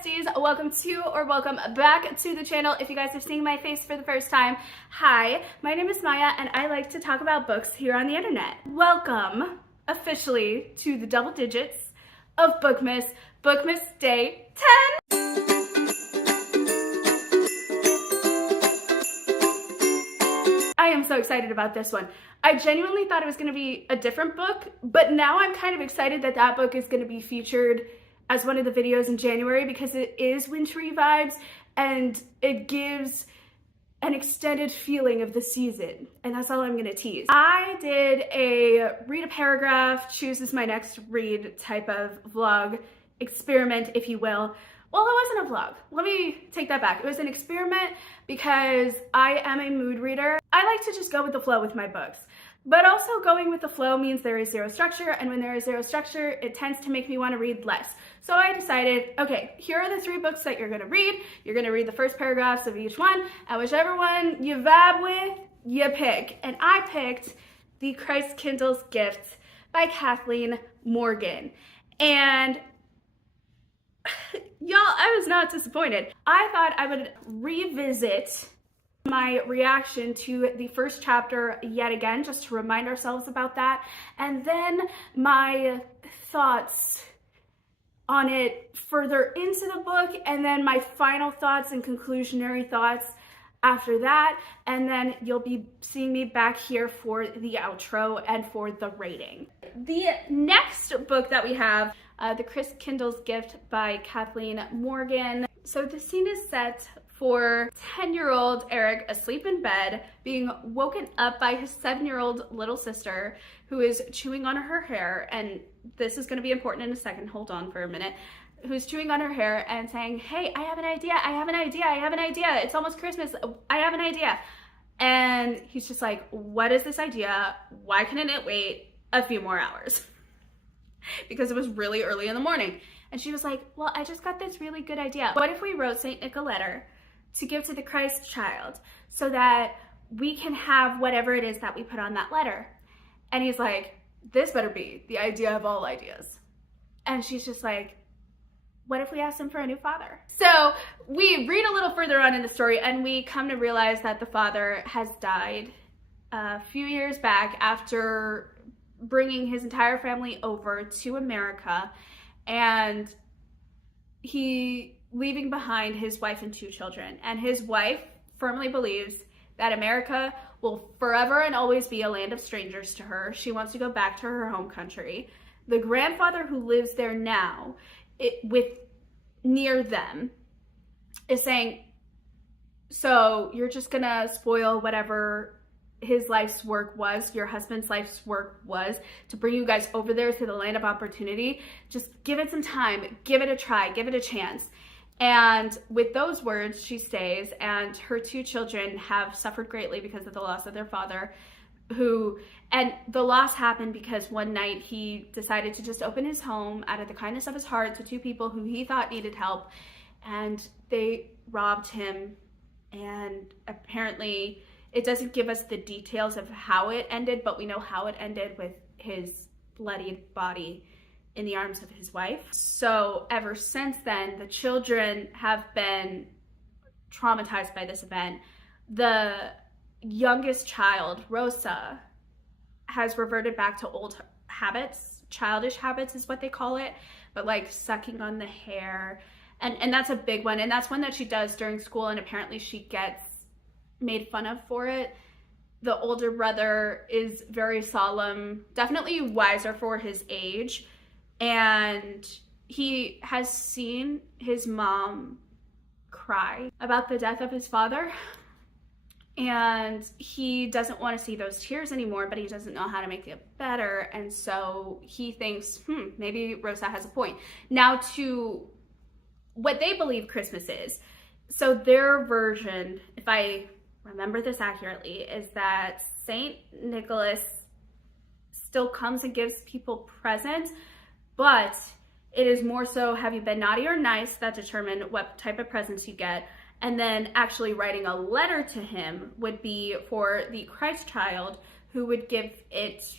besties, welcome to or welcome back to the channel. If you guys are seeing my face for the first time, hi, my name is Maya and I like to talk about books here on the internet. Welcome officially to the double digits of Bookmas, Bookmas Day 10. I am so excited about this one. I genuinely thought it was going to be a different book, but now I'm kind of excited that that book is going to be featured as one of the videos in January because it is wintry vibes and it gives an extended feeling of the season, and that's all I'm gonna tease. I did a read a paragraph, choose as my next read type of vlog experiment, if you will. Well, it wasn't a vlog. Let me take that back. It was an experiment because I am a mood reader. I like to just go with the flow with my books. But also going with the flow means there is zero structure, and when there is zero structure, it tends to make me want to read less. So I decided, okay, here are the 3 books that you're going to read. You're going to read the first paragraphs of each one, and whichever one you vibe with, you pick. And I picked the Christkindl's Gift by Kathleen Morgan. And y'all, I was not disappointed. I thought I would revisit my reaction to the first chapter yet again, just to remind ourselves about that, and then my thoughts on it further into the book, and then my final thoughts and conclusionary thoughts after that, and then you'll be seeing me back here for the outro and for the rating. The next book that we have, The Christkindl's Gift by Kathleen Morgan. So the scene is set for 10-year-old Eric asleep in bed, being woken up by his 7-year-old little sister who is chewing on her hair, and this is going to be important in a second, hold on for a minute, who's chewing on her hair and saying, hey, I have an idea, I have an idea, I have an idea, it's almost Christmas, I have an idea. And he's just like, what is this idea? Why couldn't it wait a few more hours? Because it was really early in the morning. And she was like, well, I just got this really good idea. What if we wrote St. Nick a letter to give to the Christ child so that we can have whatever it is that we put on that letter? And he's like, this better be the idea of all ideas. And she's just like, what if we ask him for a new father? So we read a little further on in the story and we come to realize that the father has died a few years back after bringing his entire family over to America, and he leaving behind his wife and 2 children. And his wife firmly believes that America will forever and always be a land of strangers to her. She wants to go back to her home country. The grandfather who lives there now, near them, is saying, so you're just gonna spoil whatever his life's work was, your husband's life's work was, to bring you guys over there to the land of opportunity. Just give it some time, give it a try, give it a chance. And with those words, she stays, and her 2 children have suffered greatly because of the loss of their father, and the loss happened because one night he decided to just open his home out of the kindness of his heart to 2 people who he thought needed help, and they robbed him. And apparently it doesn't give us the details of how it ended, but we know how it ended, with his bloodied body in the arms of his wife. So ever since then, the children have been traumatized by this event. The youngest child, Rosa, has reverted back to old habits. Childish habits is what they call it, but like sucking on the hair. And that's a big one. And that's one that she does during school, and apparently she gets made fun of for it. The older brother is very solemn, definitely wiser for his age, and he has seen his mom cry about the death of his father, and he doesn't want to see those tears anymore, but he doesn't know how to make it better. And so he thinks, maybe Rosa has a point. Now, to what they believe Christmas is, so their version, if I remember this accurately, is that Saint Nicholas still comes and gives people presents, but it is more so, have you been naughty or nice, that determine what type of presents you get. And then actually writing a letter to him would be for the Christ child, who would give it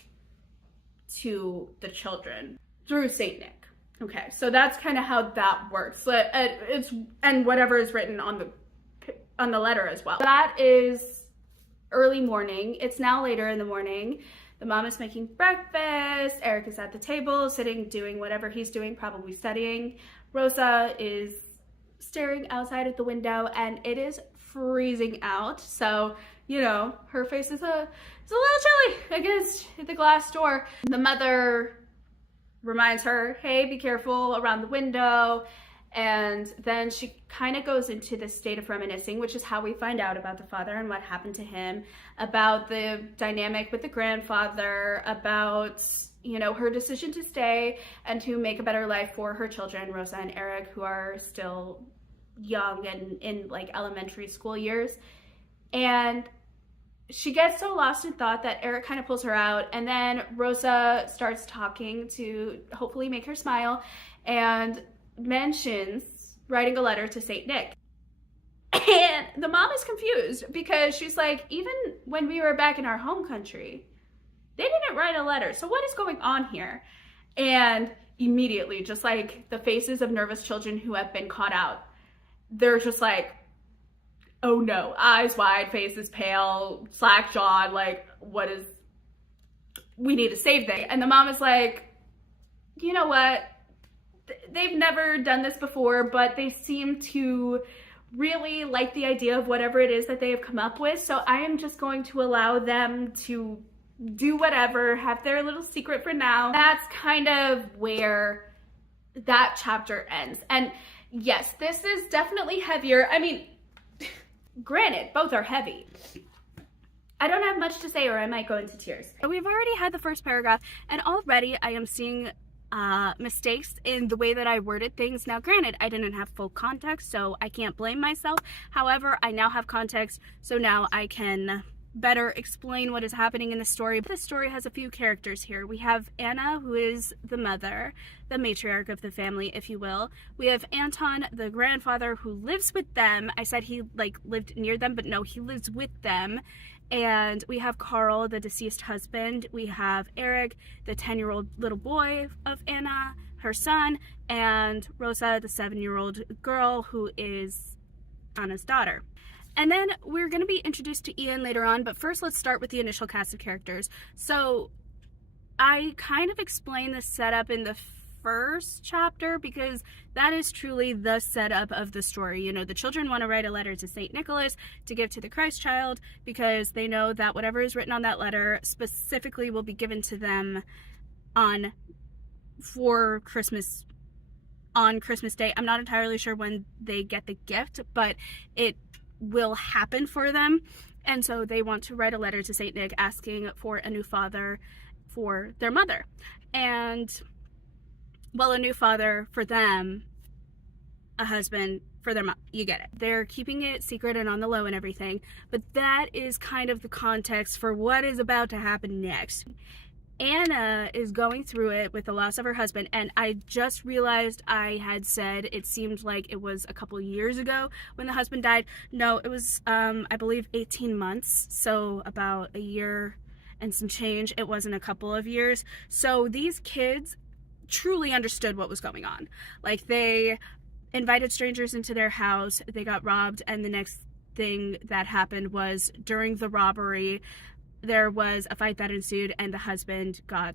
to the children through Saint Nick. Okay, so that's kind of how that works. So it's, and whatever is written on the letter as well. That is early morning. It's now later in the morning. The mom is making breakfast. Eric is at the table, sitting, doing whatever he's doing, probably studying. Rosa is staring outside at the window, and it is freezing out. So, you know, her face is a little chilly against the glass door. The mother reminds her, hey, be careful around the window. And then she kind of goes into this state of reminiscing, which is how we find out about the father and what happened to him, about the dynamic with the grandfather, about, you know, her decision to stay and to make a better life for her children, Rosa and Eric, who are still young and in like elementary school years. And she gets so lost in thought that Eric kind of pulls her out, and then Rosa starts talking to hopefully make her smile and mentions writing a letter to Saint Nick. And the mom is confused because she's like, even when we were back in our home country, they didn't write a letter. So what is going on here? And immediately, just like the faces of nervous children who have been caught out, they're just like, oh no, eyes wide, faces pale, slack jawed, like, we need to save them. And the mom is like, you know what? They've never done this before, but they seem to really like the idea of whatever it is that they have come up with. So I am just going to allow them to do whatever, have their little secret for now. That's kind of where that chapter ends. And yes, this is definitely heavier. I mean, granted, both are heavy. I don't have much to say or I might go into tears. We've already had the first paragraph, and already I am seeing mistakes in the way that I worded things. Now, granted, I didn't have full context, so I can't blame myself. However, I now have context, so now I can better explain what is happening in the story. This story has a few characters here. We have Anna, who is the mother, the matriarch of the family, if you will. We have Anton, the grandfather, who lives with them. I said he like lived near them, but no, he lives with them. And we have Carl, the deceased husband. We have Eric, the 10-year-old little boy of Anna, her son, and Rosa, the 7-year-old girl, who is Anna's daughter. And then we're going to be introduced to Ian later on, but first let's start with the initial cast of characters. So I kind of explained the setup in the first chapter because that is truly the setup of the story. You know, the children want to write a letter to St. Nicholas to give to the Christ child because they know that whatever is written on that letter specifically will be given to them on Christmas Day. I'm not entirely sure when they get the gift, but it will happen for them. And so they want to write a letter to St. Nick asking for a new father for their mother. And well, a new father for them, a husband for their mom. You get it. They're keeping it secret and on the low and everything, but that is kind of the context for what is about to happen next. Anna is going through it with the loss of her husband, and I just realized I had said it seemed like it was a couple years ago when the husband died. No, it was, I believe 18 months, so about a year and some change. It wasn't a couple of years. So these kids truly understood what was going on. Like, they invited strangers into their house, they got robbed, and the next thing that happened was during the robbery there was a fight that ensued and the husband got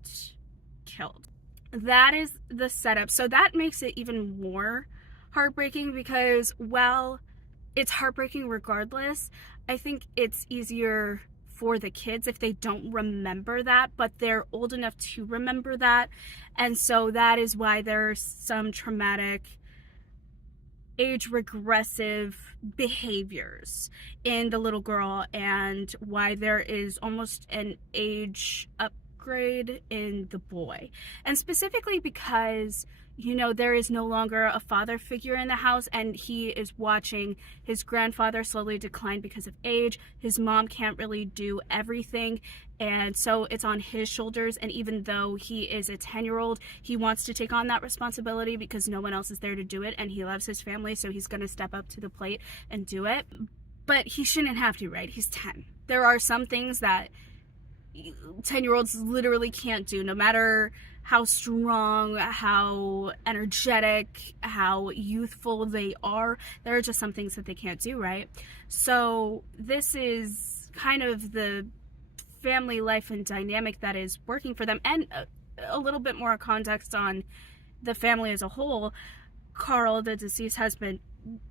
killed. That is the setup. So that makes it even more heartbreaking because, well, it's heartbreaking regardless. I think it's easier for the kids if they don't remember that, but they're old enough to remember that. And so that is why there's some traumatic age regressive behaviors in the little girl, and why there is almost an age upgrade in the boy. And specifically because, you know, there is no longer a father figure in the house, and he is watching his grandfather slowly decline because of age. His mom can't really do everything, and so it's on his shoulders. And even though he is a 10-year-old, he wants to take on that responsibility because no one else is there to do it, and he loves his family, so he's going to step up to the plate and do it. But he shouldn't have to, right? He's 10. There are some things that, 10-year-olds literally can't do, no matter how strong, how energetic, how youthful they are. There are just some things that they can't do, right? So this is kind of the family life and dynamic that is working for them. And a little bit more context on the family as a whole. Carl, the deceased husband,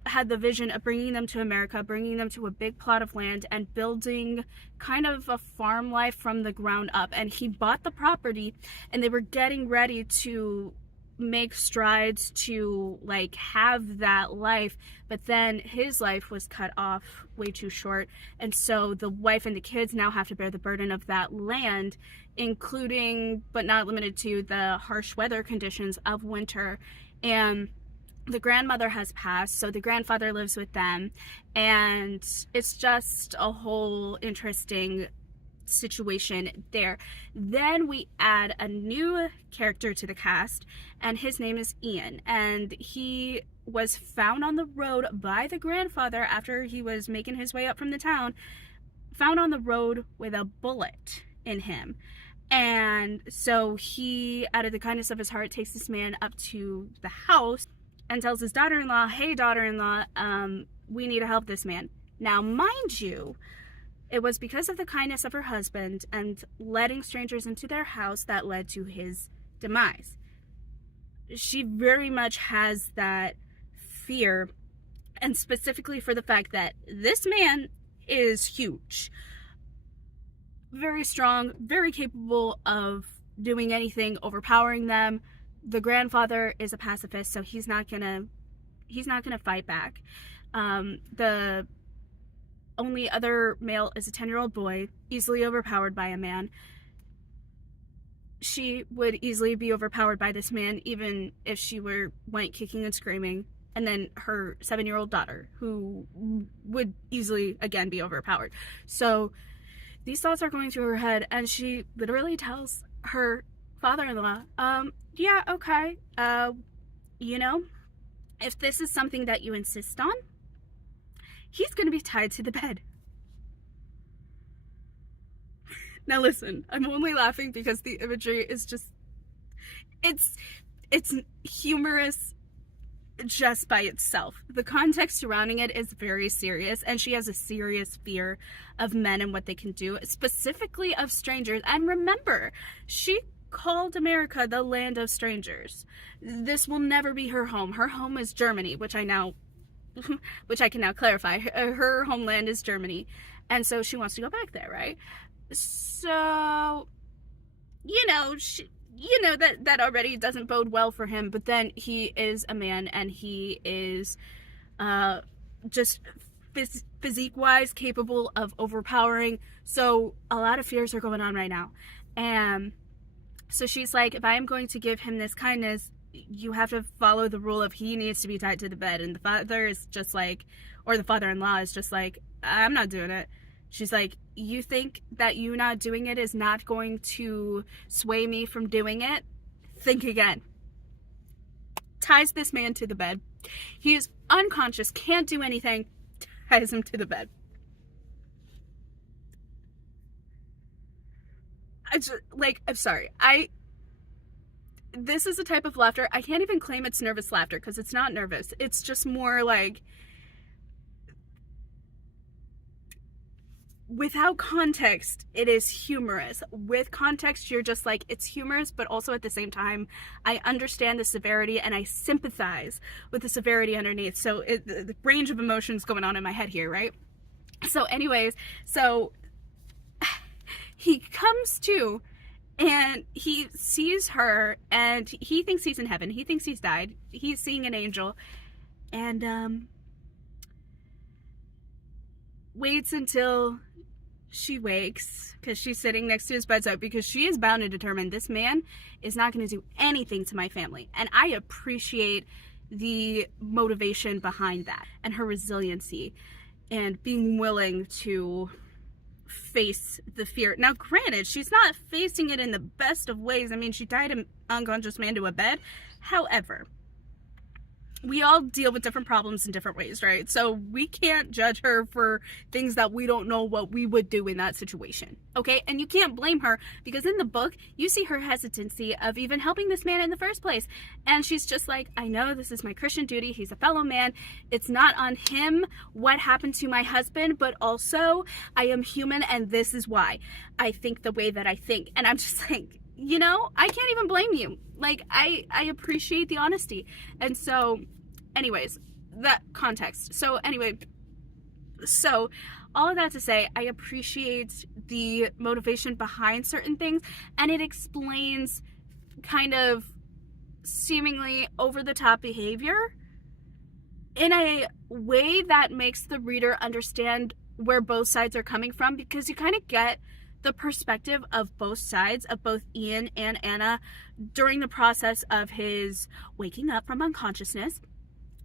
had the vision of bringing them to America, bringing them to a big plot of land and building kind of a farm life from the ground up. And he bought the property, and they were getting ready to make strides to like have that life, but then his life was cut off way too short, and so the wife and the kids now have to bear the burden of that land, including but not limited to the harsh weather conditions of winter. And the grandmother has passed, so the grandfather lives with them, and it's just a whole interesting situation there. Then we add a new character to the cast, and his name is Ian, and he was found on the road by the grandfather after he was making his way up from the town, found on the road with a bullet in him. And so he, out of the kindness of his heart, takes this man up to the house and tells his daughter-in-law, hey, daughter-in-law, we need to help this man. Now, mind you, it was because of the kindness of her husband and letting strangers into their house that led to his demise. She very much has that fear, and specifically for the fact that this man is huge. Very strong, very capable of doing anything, overpowering them. The grandfather is a pacifist, so he's not gonna fight back. The only other male is a 10-year-old boy, easily overpowered by a man. She would easily be overpowered by this man, even if she went kicking and screaming. And then her 7-year-old daughter, who would easily, again, be overpowered. So these thoughts are going through her head, and she literally tells her father-in-law, yeah, okay, if this is something that you insist on, he's going to be tied to the bed. Now listen, I'm only laughing because the imagery is just, it's humorous just by itself. The context surrounding it is very serious, and she has a serious fear of men and what they can do, specifically of strangers. And remember, she called America the land of strangers. This will never be her home. Her home is Germany, which I can now clarify. Her homeland is Germany, and so she wants to go back there, right? So, that already doesn't bode well for him. But then he is a man, and he is just physique-wise capable of overpowering. So a lot of fears are going on right now. And so she's like, if I am going to give him this kindness, you have to follow the rule of he needs to be tied to the bed. And the father is just like, or the father-in-law is just like, I'm not doing it. She's like, you think that you not doing it is not going to sway me from doing it? Think again. Ties this man to the bed. He is unconscious, can't do anything, ties him to the bed. I'm sorry. This is a type of laughter. I can't even claim it's nervous laughter because it's not nervous. It's just more like, without context, it is humorous. With context, you're just like, it's humorous, but also at the same time, I understand the severity and I sympathize with the severity underneath. So the range of emotions going on in my head here, right? So anyways, he comes to, and he sees her, and he thinks he's in heaven. He thinks he's died. He's seeing an angel, and waits until she wakes, because she's sitting next to his bedside, because she is bound and determined this man is not going to do anything to my family. And I appreciate the motivation behind that, and her resiliency, and being willing to face the fear. Now granted, she's not facing it in the best of ways. I mean, she tied an unconscious man to a bed. However, we all deal with different problems in different ways, right? So we can't judge her for things that we don't know what we would do in that situation, okay? And you can't blame her, because in the book, you see her hesitancy of even helping this man in the first place. And she's just like, I know this is my Christian duty. He's a fellow man. It's not on him what happened to my husband, but also I am human, and this is why I think the way that I think. And I'm just like, you know, I can't even blame you. Like, I appreciate the honesty. And so, anyways, that context. So anyway, so all of that to say, I appreciate the motivation behind certain things, and it explains kind of seemingly over-the-top behavior in a way that makes the reader understand where both sides are coming from, because you kind of get the perspective of both sides, of both Ian and Anna, during the process of his waking up from unconsciousness.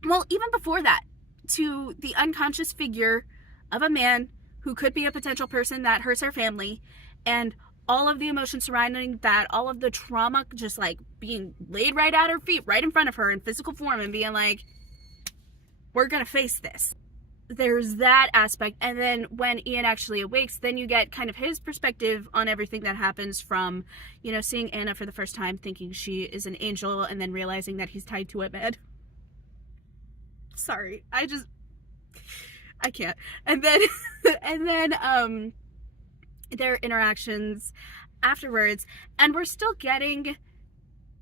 Well, even before that, to the unconscious figure of a man who could be a potential person that hurts her family, and all of the emotions surrounding that, all of the trauma just like being laid right at her feet, right in front of her in physical form, and being like, we're gonna face this. There's that aspect. And then when Ian actually awakes, then you get kind of his perspective on everything that happens, from, you know, seeing Anna for the first time, thinking she is an angel, and then realizing that he's tied to a bed. Sorry, I can't. And then their interactions afterwards, and we're still getting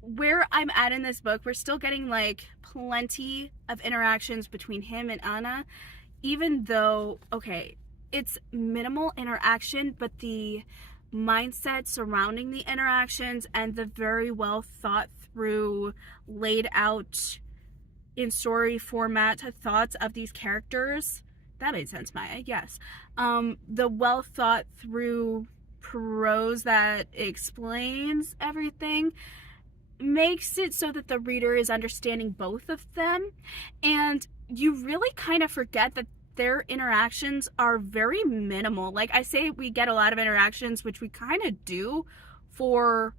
where I'm at in this book. We're still getting like plenty of interactions between him and Anna, even though, okay, it's minimal interaction, but the mindset surrounding the interactions and the very well thought through, laid out in story format thoughts of these characters, that made sense, Maya, yes. The well thought through prose that explains everything makes it so that the reader is understanding both of them, and you really kind of forget that their interactions are very minimal. Like I say, we get a lot of interactions, which we kind of do for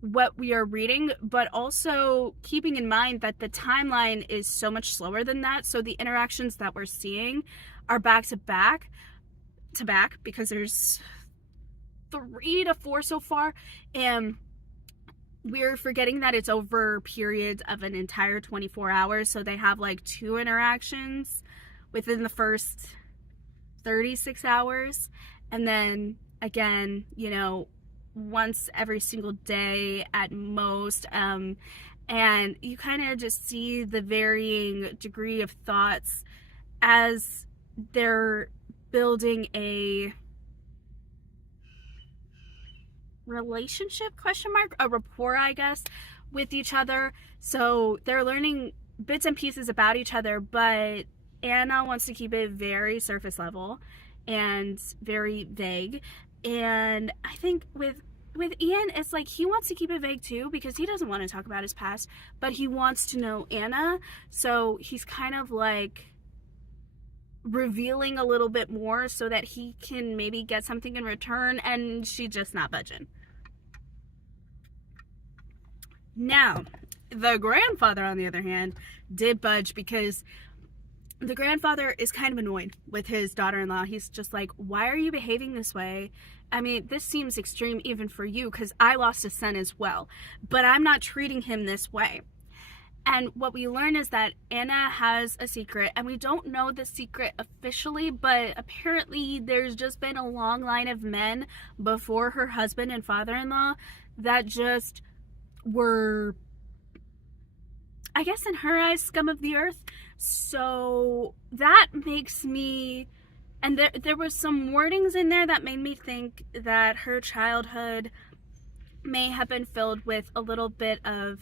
what we are reading, but also keeping in mind that the timeline is so much slower than that. So the interactions that we're seeing are back to back, because there's 3 to 4 so far, and we're forgetting that it's over periods of an entire 24 hours. So they have like 2 interactions within the first 36 hours. And then again, you know, once every single day at most. And you kind of just see the varying degree of thoughts as they're building a relationship, a rapport, I guess, with each other. So they're learning bits and pieces about each other, but Anna wants to keep it very surface level and very vague. And I think with Ian, it's like he wants to keep it vague too, because he doesn't want to talk about his past, but he wants to know Anna. So he's kind of like revealing a little bit more so that he can maybe get something in return, and she's just not budging. Now, the grandfather, on the other hand, did budge, because the grandfather is kind of annoyed with his daughter-in-law. He's just like, why are you behaving this way? I mean, this seems extreme even for you, because I lost a son as well, but I'm not treating him this way. And what we learn is that Anna has a secret, and we don't know the secret officially, but apparently there's just been a long line of men before her husband and father-in-law that just were, I guess in her eyes, scum of the earth. So that makes me, and there was some wordings in there that made me think that her childhood may have been filled with a little bit of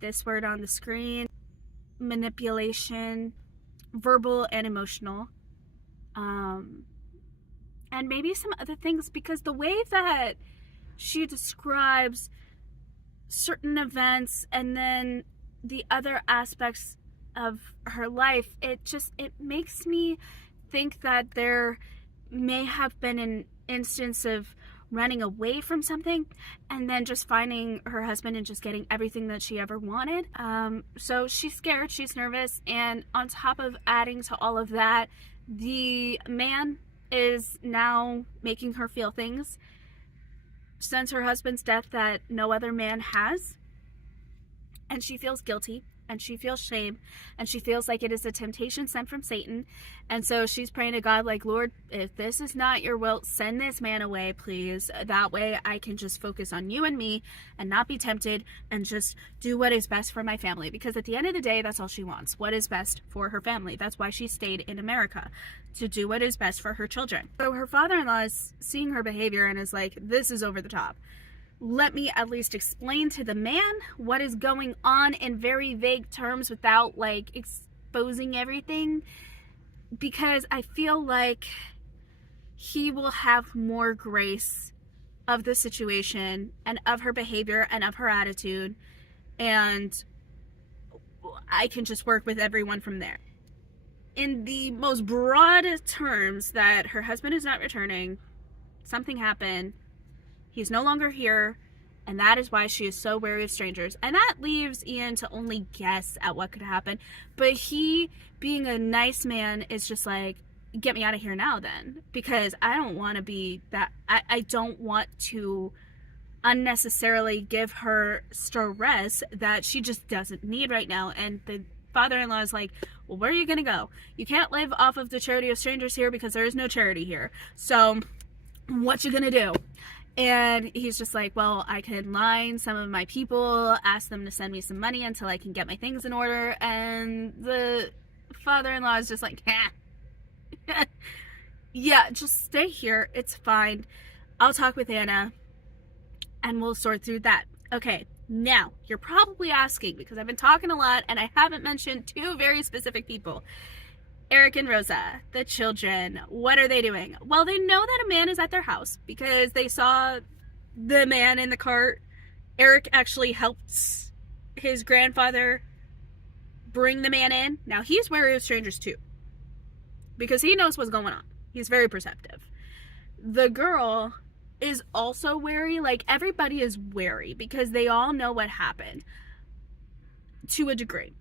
this word on the screen: manipulation, verbal and emotional, and maybe some other things, because the way that she describes certain events and then the other aspects of her life, it makes me think that there may have been an instance of running away from something and then just finding her husband and just getting everything that she ever wanted. So she's scared, she's nervous, and on top of adding to all of that, the man is now making her feel things since her husband's death that no other man has. And she feels guilty, and she feels shame, and she feels like it is a temptation sent from Satan. And so she's praying to God, like, Lord, if this is not your will, send this man away, please. That way I can just focus on you and me and not be tempted and just do what is best for my family. Because at the end of the day, that's all she wants. What is best for her family. That's why she stayed in America, to do what is best for her children. So her father-in-law is seeing her behavior and is like, this is over the top. Let me at least explain to the man what is going on in very vague terms without like exposing everything, because I feel like he will have more grace of the situation and of her behavior and of her attitude, and I can just work with everyone from there. In the most broad terms, that her husband is not returning, something happened, he's no longer here, and that is why she is so wary of strangers. And that leaves Ian to only guess at what could happen. But he, being a nice man, is just like, get me out of here now then. Because I don't want to be that, I don't want to unnecessarily give her stress that she just doesn't need right now. And the father-in-law is like, well, where are you going to go? You can't live off of the charity of strangers here because there is no charity here. So what you going to do? And he's just like, well, I could line some of my people, ask them to send me some money until I can get my things in order. And the father-in-law is just like, yeah, just stay here. It's fine. I'll talk with Anna and we'll sort through that. Okay, now you're probably asking, because I've been talking a lot and I haven't mentioned two very specific people. Eric and Rosa, the children, what are they doing? Well, they know that a man is at their house because they saw the man in the cart. Eric actually helped his grandfather bring the man in. Now, he's wary of strangers too, because he knows what's going on. He's very perceptive. The girl is also wary. Like, everybody is wary because they all know what happened to a degree.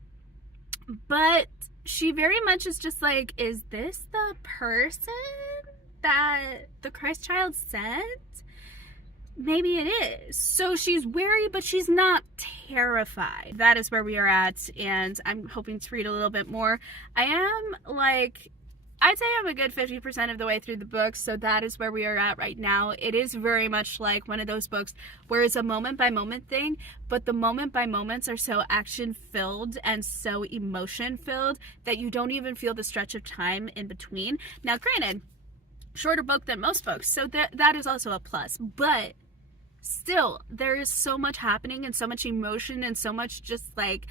But she very much is just like, is this the person that the Christ child sent? Maybe it is. So she's wary, but she's not terrified. That is where we are at, and I'm hoping to read a little bit more. I am like, I'd say I'm a good 50% of the way through the book, so that is where we are at right now. It is very much like one of those books where it's a moment by moment thing, but the moment by moments are so action filled and so emotion filled that you don't even feel the stretch of time in between. Now, granted, shorter book than most books, so that is also a plus, but still, there is so much happening and so much emotion and so much just like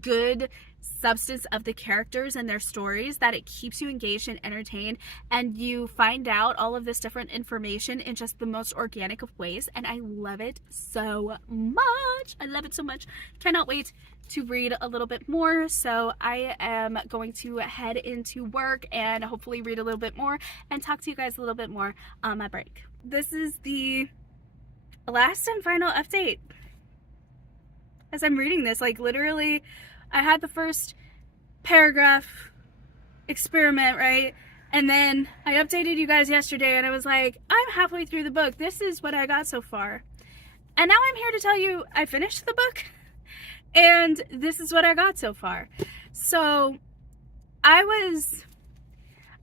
good substance of the characters and their stories that it keeps you engaged and entertained, and you find out all of this different information in just the most organic of ways, and I love it so much. I love it so much. Cannot wait to read a little bit more, so I am going to head into work and hopefully read a little bit more and talk to you guys a little bit more on my break. This is the last and final update. As I'm reading this, like literally, I had the first paragraph experiment, right? And then I updated you guys yesterday and I was like, I'm halfway through the book. This is what I got so far. And now I'm here to tell you I finished the book and this is what I got so far. So I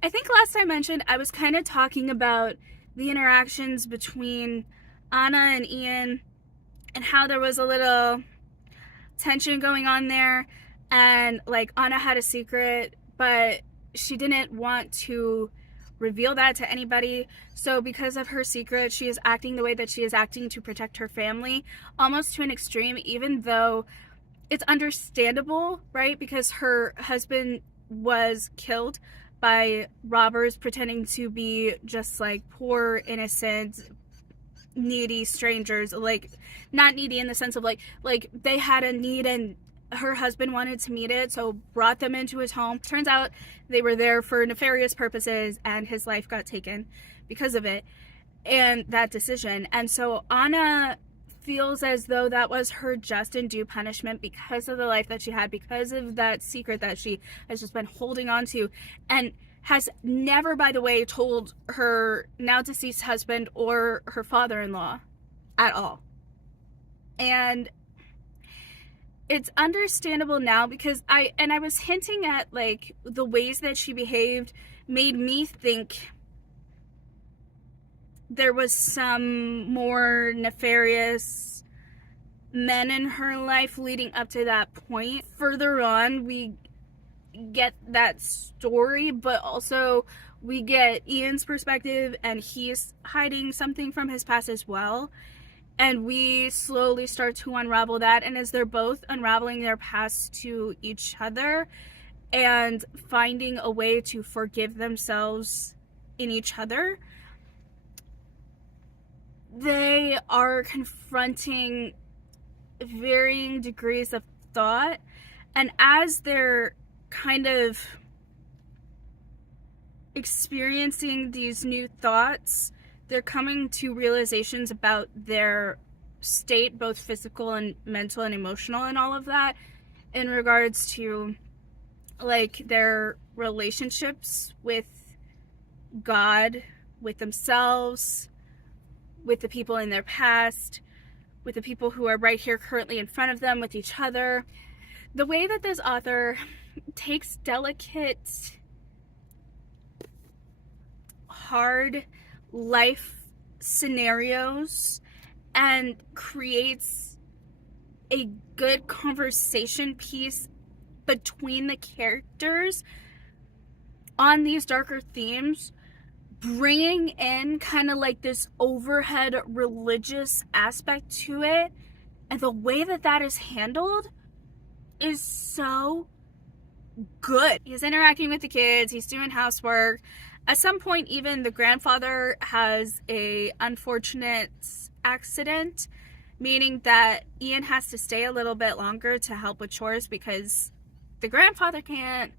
think last time I mentioned, I was kind of talking about the interactions between Anna and Ian and how there was a little tension going on there, and like Anna had a secret but she didn't want to reveal that to anybody, so because of her secret she is acting the way that she is acting to protect her family, almost to an extreme, even though it's understandable, right? Because her husband was killed by robbers pretending to be just like poor, innocent, needy strangers. Like, not needy in the sense of like they had a need and her husband wanted to meet it, so brought them into his home. Turns out they were there for nefarious purposes and his life got taken because of it. and that decision. And so Anna feels as though that was her just and due punishment because of the life that she had, because of that secret that she has just been holding on to, and has never, by the way, told her now deceased husband or her father-in-law at all. And it's understandable now, because I was hinting at, like, the ways that she behaved made me think there was some more nefarious men in her life leading up to that point. Further on, we get that story, but also we get Ian's perspective, and he's hiding something from his past as well. And we slowly start to unravel that. And as they're both unraveling their past to each other and finding a way to forgive themselves in each other, they are confronting varying degrees of thought. And as they're kind of experiencing these new thoughts, they're coming to realizations about their state, both physical and mental and emotional and all of that, in regards to, like, their relationships with God, with themselves, with the people in their past, with the people who are right here currently in front of them, with each other. The way that this author takes delicate, hard life scenarios and creates a good conversation piece between the characters on these darker themes, bringing in kind of like this overhead religious aspect to it, and the way that that is handled is so good. He's interacting with the kids, he's doing housework. At some point, even the grandfather has a unfortunate accident, meaning that Ian has to stay a little bit longer to help with chores because the grandfather can't.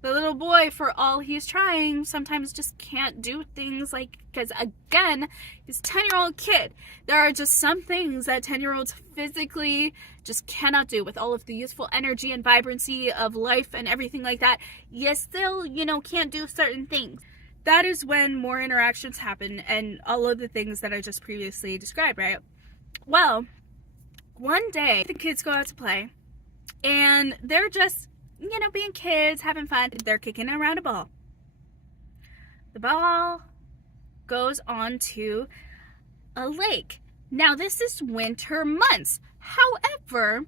The little boy, for all he's trying, sometimes just can't do things, like, because again, he's a 10-year-old kid. There are just some things that 10-year-olds physically just cannot do. With all of the youthful energy and vibrancy of life and everything like that, you still, can't do certain things. That is when more interactions happen and all of the things that I just previously described, right? Well, one day, the kids go out to play, and they're just, being kids, having fun. They're kicking around a ball. The ball goes onto a lake. Now, this is winter months. However,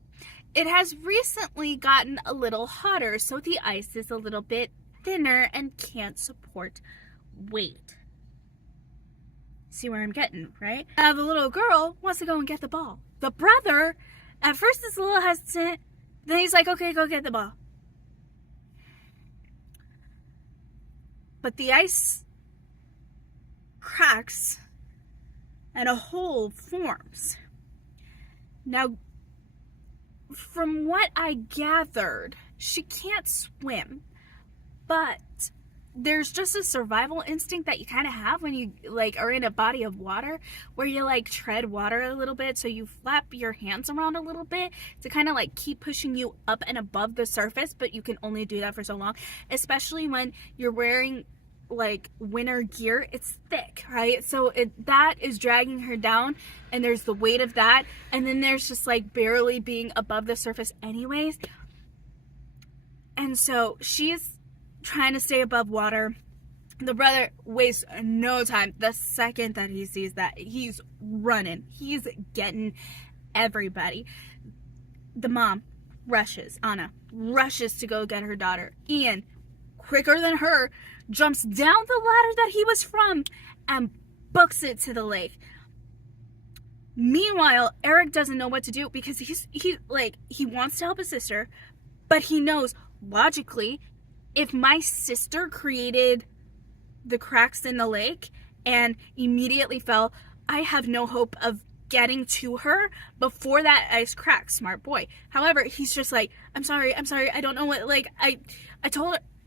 it has recently gotten a little hotter, so the ice is a little bit thinner and can't support weight. See where I'm getting, right? Now, the little girl wants to go and get the ball. The brother, at first, is a little hesitant. Then he's like, okay, go get the ball. But the ice cracks and a hole forms. Now, from what I gathered, she can't swim, but there's just a survival instinct that you kind of have when you are in a body of water, where you tread water a little bit, so you flap your hands around a little bit to kind of keep pushing you up and above the surface, but you can only do that for so long, especially when you're wearing winter gear. It's thick, right? So that is dragging her down, and there's the weight of that, and then there's just barely being above the surface anyways. And so she's trying to stay above water. The brother wastes no time. The second that he sees that, he's running. He's getting everybody. The mom rushes. Anna rushes to go get her daughter. Ian, quicker than her, jumps down the ladder that he was from and books it to the lake. Meanwhile, Eric doesn't know what to do, because he wants to help his sister, but he knows logically, if my sister created the cracks in the lake and immediately fell, I have no hope of getting to her before that ice cracks. Smart boy. However, he's just I'm sorry, I don't know what,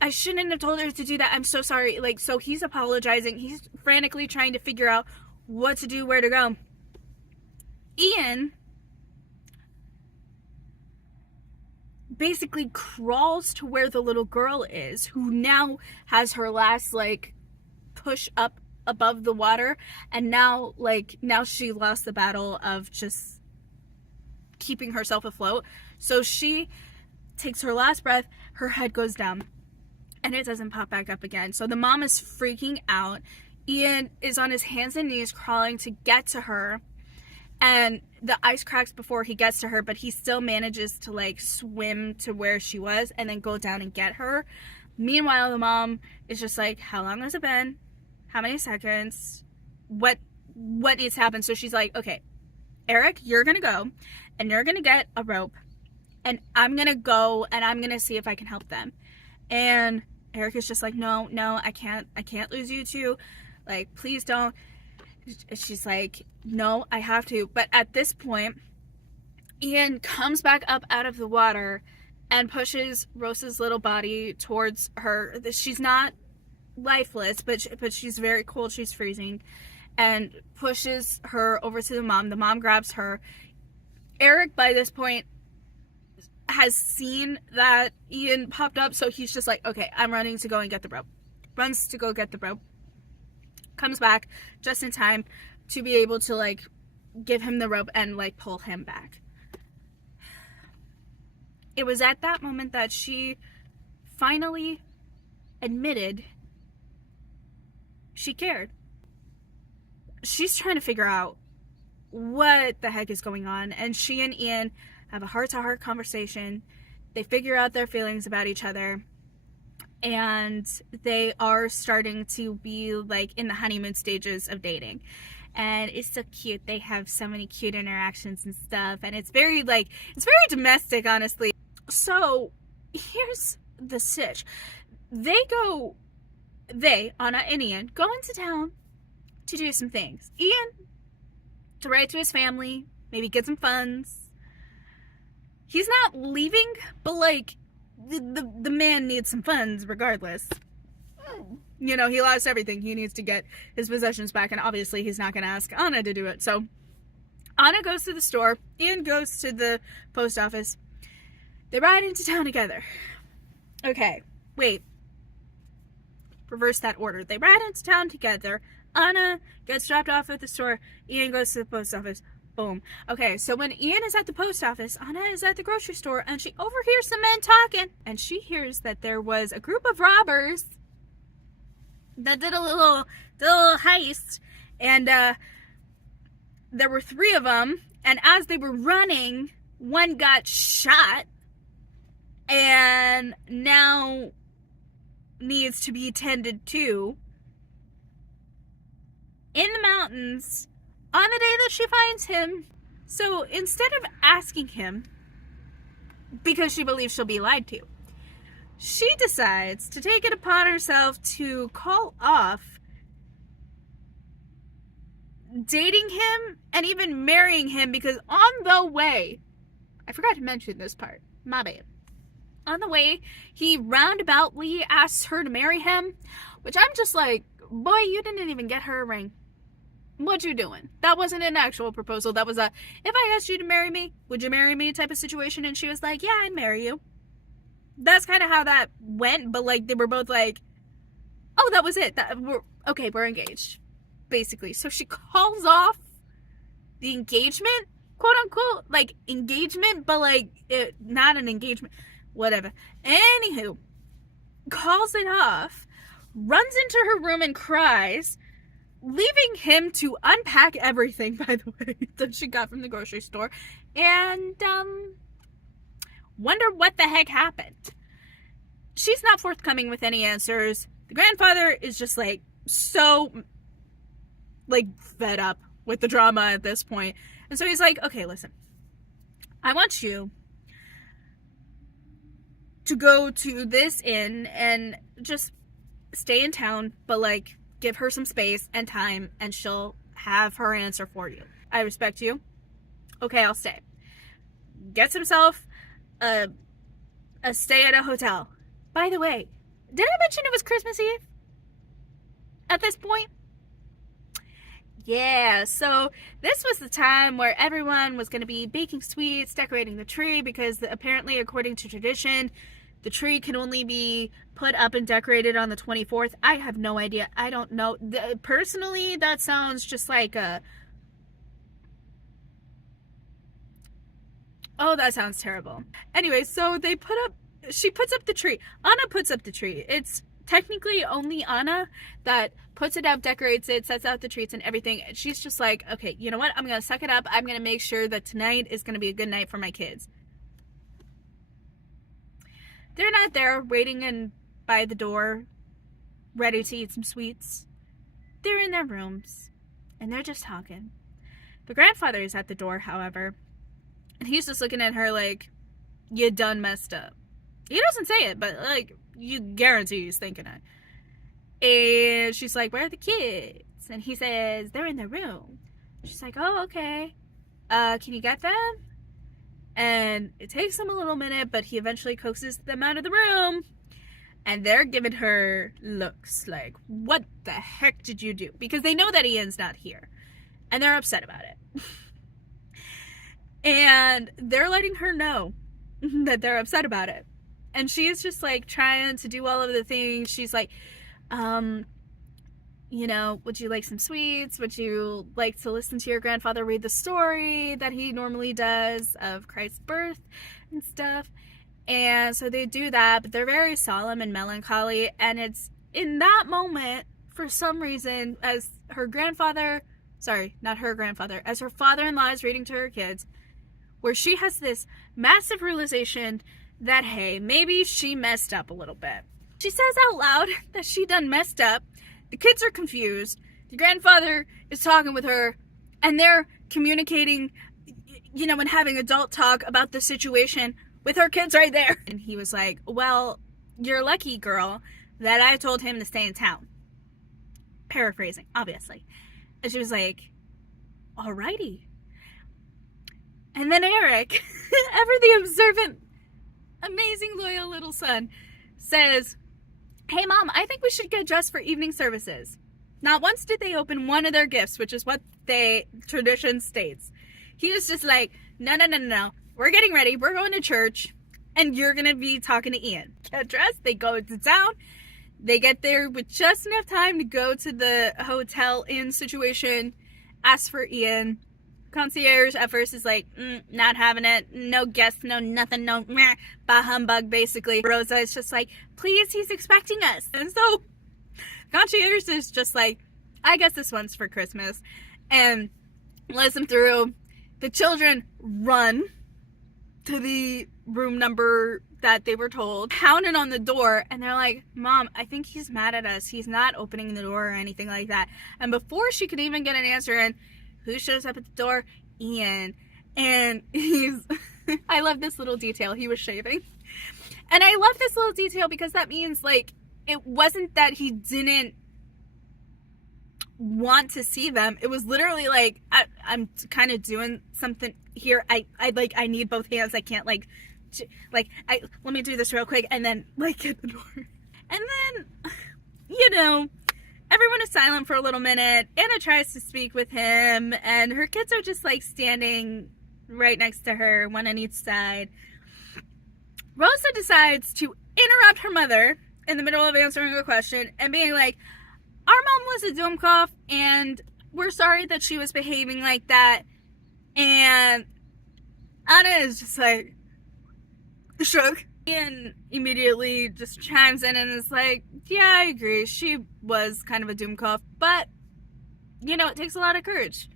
I shouldn't have told her to do that. I'm so sorry. So he's apologizing. He's frantically trying to figure out what to do, where to go. Ian basically crawls to where the little girl is, who now has her last, like, push up above the water, and now she lost the battle of just keeping herself afloat. So she takes her last breath, her head goes down, and it doesn't pop back up again. So the mom is freaking out. Ian is on his hands and knees crawling to get to her, and the ice cracks before he gets to her, but he still manages to, like, swim to where she was and then go down and get her. Meanwhile, the mom is just like, how long has it been? How many seconds? What needs to happen? So she's like, okay, Eric, you're gonna go and you're gonna get a rope, and I'm gonna go and I'm gonna see if I can help them. And Eric is just like, no, I can't lose you two. Like, please don't. She's like, no, I have to. But at this point, Ian comes back up out of the water and pushes Rosa's little body towards her. She's not lifeless, but she's very cold. She's freezing. And pushes her over to the mom. The mom grabs her. Eric, by this point, has seen that Ian popped up, so he's just like, okay, I'm running to go and get the rope. Runs to go get the rope. Comes back just in time to be able to, like, give him the rope and, like, pull him back. It was at that moment that she finally admitted she cared. She's trying to figure out what the heck is going on, and she and Ian have a heart-to-heart conversation. They figure out their feelings about each other, and they are starting to be, like, in the honeymoon stages of dating. And it's so cute. They have so many cute interactions and stuff, and it's very, like, it's very domestic, honestly. So here's the sitch. Anna and Ian, go into town to do some things. Ian to write to his family, maybe get some funds. He's not leaving, but, like, the man needs some funds regardless. You know, he lost everything. He needs to get his possessions back, and obviously he's not going to ask Anna to do it. So Anna goes to the store. Ian goes to the post office. They ride into town together. Okay, wait. Reverse that order. They ride into town together. Anna gets dropped off at the store. Ian goes to the post office. Boom. Okay, so when Ian is at the post office, Anna is at the grocery store, and she overhears some men talking. And she hears that there was a group of robbers that did a little heist. And there were 3 of them. And as they were running, one got shot and now needs to be tended to in the mountains on the day that she finds him. So instead of asking him, because she believes she'll be lied to, she decides to take it upon herself to call off dating him and even marrying him, because on the way, I forgot to mention this part, my bad. On the way, he roundaboutly asks her to marry him, which I'm just like, boy, you didn't even get her a ring. What you doing? That wasn't an actual proposal. That was a, if I asked you to marry me, would you marry me type of situation? And she was like, yeah, I'd marry you. That's kind of how that went, but, like, they were both like, oh, that was it. We're engaged, basically. So she calls off the engagement, quote unquote, like, engagement, but, like, not an engagement, whatever. Anywho, calls it off, runs into her room and cries, leaving him to unpack everything, by the way, that she got from the grocery store, and wonder what the heck happened. She's not forthcoming with any answers. The grandfather is just, like, so, like, fed up with the drama at this point. And so he's like, okay, listen, I want you to go to this inn and just stay in town, but, like, give her some space and time, and she'll have her answer for you. I respect you. Okay, I'll stay. Gets himself a stay at a hotel. By the way, did I mention it was Christmas Eve at this point? Yeah, so this was the time where everyone was going to be baking sweets, decorating the tree, because apparently, according to tradition, the tree can only be put up and decorated on the 24th. I have no idea. I don't know. Personally, that sounds just like a... Oh, that sounds terrible. Anyway, so she puts up the tree. Anna puts up the tree. It's technically only Anna that puts it up, decorates it, sets out the treats and everything. And she's just like, okay, you know what? I'm going to suck it up. I'm going to make sure that tonight is going to be a good night for my kids. They're not there waiting by the door, ready to eat some sweets. They're in their rooms, and they're just talking. The grandfather is at the door, however, and he's just looking at her like, you done messed up. He doesn't say it, but like, you guarantee he's thinking it. And she's like, where are the kids? And he says, they're in their room. She's like, oh, okay. Can you get them? And it takes him a little minute, but he eventually coaxes them out of the room. And they're giving her looks like, what the heck did you do? Because they know that Ian's not here. And they're upset about it. And they're letting her know that they're upset about it. And she is just like trying to do all of the things. She's like, you know, would you like some sweets? Would you like to listen to your grandfather read the story that he normally does of Christ's birth and stuff? And so they do that, but they're very solemn and melancholy. And it's in that moment, for some reason, as her grandfather, sorry, not her grandfather, as her father-in-law is reading to her kids, where she has this massive realization that, hey, maybe she messed up a little bit. She says out loud that she done messed up. The kids are confused. The grandfather is talking with her, and they're communicating, you know, and having adult talk about the situation with her kids right there. And he was like, well, you're lucky, girl, that I told him to stay in town. Paraphrasing, obviously. And she was like, alrighty. And then Eric, ever the observant, amazing, loyal little son, says, hey, Mom, I think we should get dressed for evening services. Not once did they open one of their gifts, which is what tradition states. He was just like, no. We're getting ready. We're going to church, and you're going to be talking to Ian. Get dressed. They go to town. They get there with just enough time to go to the hotel inn situation, ask for Ian. Concierge at first is like, not having it. No guests, no nothing, no meh, bah humbug, basically. Rosa is just like, please, he's expecting us. And so concierge is just like, I guess this one's for Christmas. And lets them through. The children run to the room number that they were told, pounding on the door, and they're like, Mom, I think he's mad at us. He's not opening the door or anything like that. And before she could even get an answer in, who shows up at the door? Ian. And he's... I love this little detail. He was shaving. And I love this little detail because that means, like, it wasn't that he didn't want to see them. It was literally like, I'm kind of doing something here. I need both hands. I can't let me do this real quick and then like get the door. And then, you know, everyone is silent for a little minute. Anna tries to speak with him, and her kids are just like standing right next to her, one on each side. Rosa decides to interrupt her mother in the middle of answering a question and being like, our mom was a Doomkopf, and we're sorry that she was behaving like that. And Anna is just like, shook. Ian immediately just chimes in and is like, yeah, I agree. She was kind of a Doomkopf, but, you know, it takes a lot of courage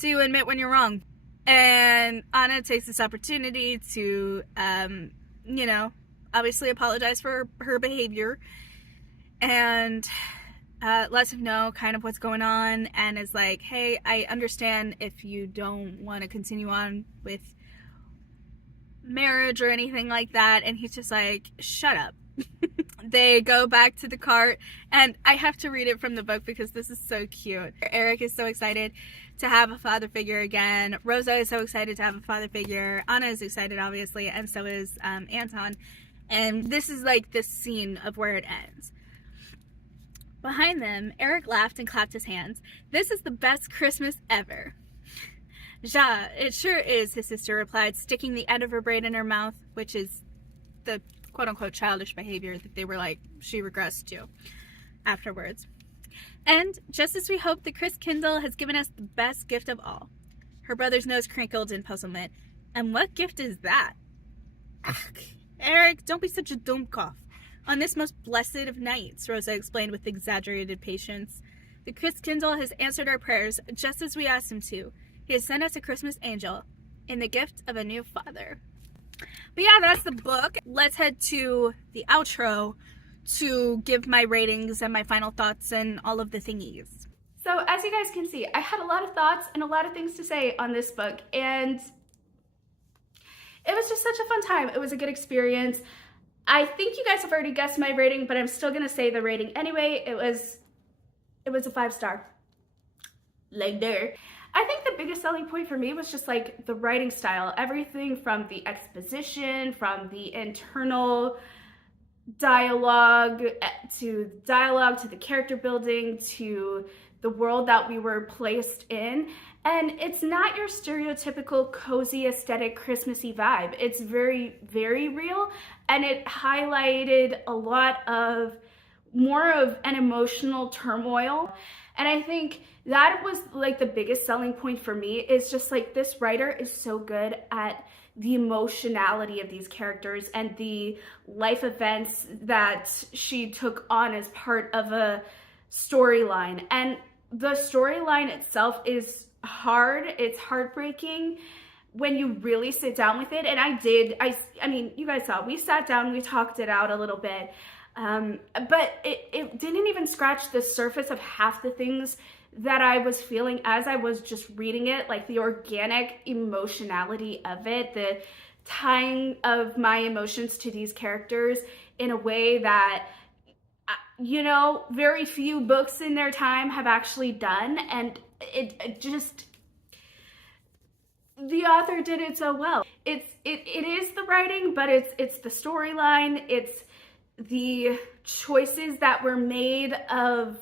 to admit when you're wrong. And Anna takes this opportunity to, you know, obviously apologize for her behavior and lets him know kind of what's going on and is like, hey, I understand if you don't want to continue on with marriage or anything like that. And he's just like, shut up. They go back to the cart, and I have to read it from the book because this is so cute. Eric is so excited to have a father figure again. Rosa is so excited to have a father figure. Anna is excited, obviously, and so is Anton. And this is like the scene of where it ends. Behind them, Eric laughed and clapped his hands. This is the best Christmas ever. Ja, it sure is, his sister replied, sticking the end of her braid in her mouth, which is the quote-unquote childish behavior that they were like, she regressed to afterwards. And just as we hoped, the Christkindl has given us the best gift of all. Her brother's nose crinkled in puzzlement. And what gift is that? Ugh. Eric, don't be such a dummkopf. On this most blessed of nights, Rosa explained with exaggerated patience, the Christkindl has answered our prayers just as we asked him to. He has sent us a Christmas angel in the gift of a new father. But yeah, that's the book. Let's head to the outro to give my ratings and my final thoughts and all of the thingies. So as you guys can see, I had a lot of thoughts and a lot of things to say on this book, and it was just such a fun time. It was a good experience. I think you guys have already guessed my rating, but I'm still gonna say the rating anyway. It was a 5-star. Like there. I think the biggest selling point for me was just like the writing style. Everything from the exposition, from the internal dialogue to the character building, to the world that we were placed in. And it's not your stereotypical cozy aesthetic Christmassy vibe. It's very, very real, and it highlighted a lot of more of an emotional turmoil. And I think that was like the biggest selling point for me, is just like this writer is so good at the emotionality of these characters and the life events that she took on as part of a storyline. And the storyline itself is hard, it's heartbreaking when you really sit down with it. And I mean, you guys saw, we sat down, we talked it out a little bit, but it didn't even scratch the surface of half the things that I was feeling as I was just reading it, like the organic emotionality of it, the tying of my emotions to these characters in a way that, you know, very few books in their time have actually done. And it just, the author did it so well. It is the writing, but it's the storyline, it's the choices that were made of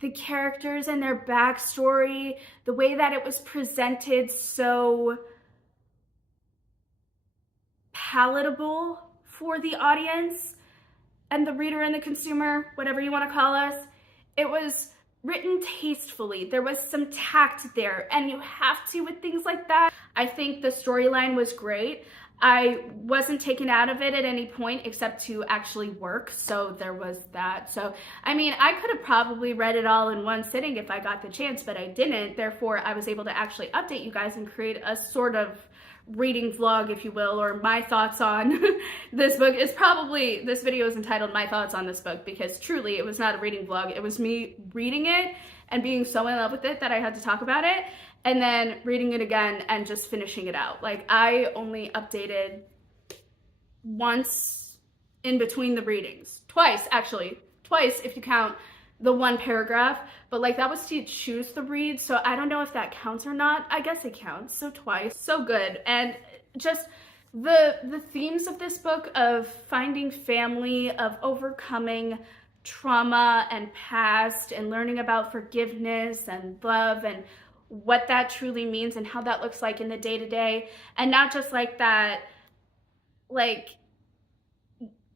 the characters and their backstory, the way that it was presented so palatable for the audience and the reader and the consumer, whatever you want to call us. It was written tastefully. There was some tact there, and you have to with things like that. I think the storyline was great. I wasn't taken out of it at any point except to actually work, so there was that. So, I mean, I could have probably read it all in one sitting if I got the chance, but I didn't. Therefore, I was able to actually update you guys and create a sort of reading vlog, if you will, or my thoughts on this book. Is probably, this video is entitled My Thoughts on This Book, because truly it was not a reading vlog. It was me reading it and being so in love with it that I had to talk about it, and then reading it again and just finishing it out. Like, I only updated once in between the readings. Twice, actually. Twice if you count the one paragraph, but like that was to choose the read, so I don't know if that counts or not. I guess it counts, so twice. So good. And just the themes of this book of finding family, of overcoming trauma and past, and learning about forgiveness and love and what that truly means and how that looks like in the day-to-day, and not just like that like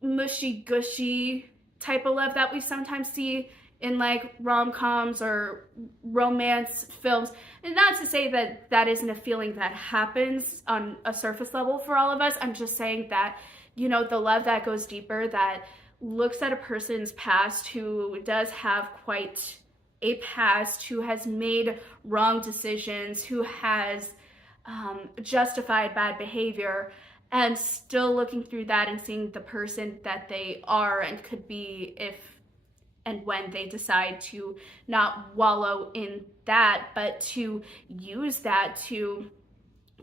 mushy gushy type of love that we sometimes see in like rom-coms or romance films. And not to say that that isn't a feeling that happens on a surface level for all of us. I'm just saying that, you know, the love that goes deeper, that looks at a person's past who does have quite a past, who has made wrong decisions, who has justified bad behavior, and still looking through that and seeing the person that they are and could be if and when they decide to not wallow in that, but to use that to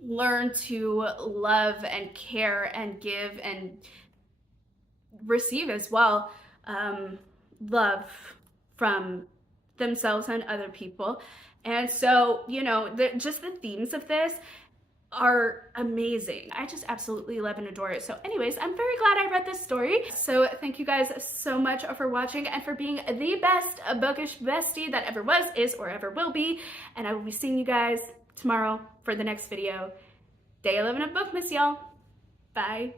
learn to love and care and give and receive as well, love from themselves and other people. And so, you know, just the themes of this, are amazing. I just absolutely love and adore it. So anyways, I'm very glad I read this story. So thank you guys so much for watching and for being the best bookish bestie that ever was, is, or ever will be. And I will be seeing you guys tomorrow for the next video. Day 11 of Bookmas, y'all. Bye.